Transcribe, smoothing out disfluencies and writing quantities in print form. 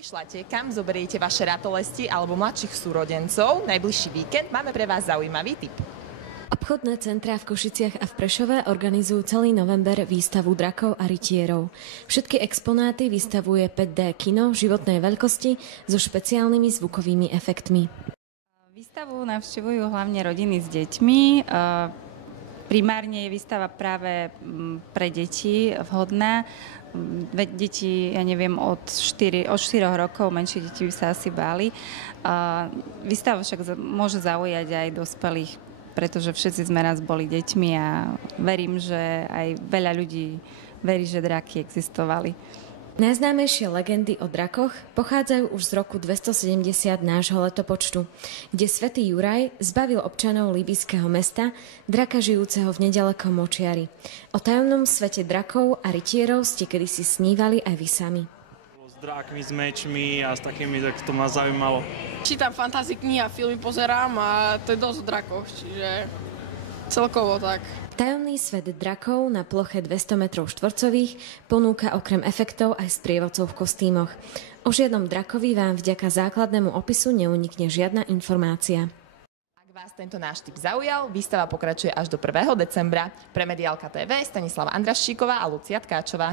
Rozmýšľate, kam zoberiete vaše ratolesti alebo mladších súrodencov? Najbližší víkend máme pre vás zaujímavý tip. Obchodné centrá v Košiciach a v Prešove organizujú celý november výstavu drakov a rytierov. Všetky exponáty vystavuje 5D kino životnej veľkosti so špeciálnymi zvukovými efektmi. Výstavu navštevujú hlavne rodiny s deťmi. Primárne je výstava práve pre deti vhodná. Deti, ja neviem, od 4 rokov, menšie deti by sa asi báli. Výstava však môže zaujať aj dospelých, pretože všetci sme raz boli deťmi a verím, že aj veľa ľudí verí, že draky existovali. Najznámejšie legendy o drakoch pochádzajú už z roku 270 nášho letopočtu, kde svätý Juraj zbavil občanov líbyjského mesta draka žijúceho v nedalekom Močiari. O tajomnom svete drakov a rytierov ste kedysi snívali aj vy sami. S drákmi, s mečmi a s takými, tak to ma zaujímalo. Čítam fantasy knihy a filmy pozerám a to je dosť o drakoch, čiže celkovo tak. Tajomný svet drakov na ploche 200 m2 ponúka okrem efektov aj sprievodcov v kostýmoch. O žiadnom drakovi vám vďaka základnému opisu neunikne žiadna informácia. Ak vás tento náš tip zaujal, výstava pokračuje až do 1. decembra. Pre Mediálka TV Stanislava Andraščíková a Lucia Tkáčová.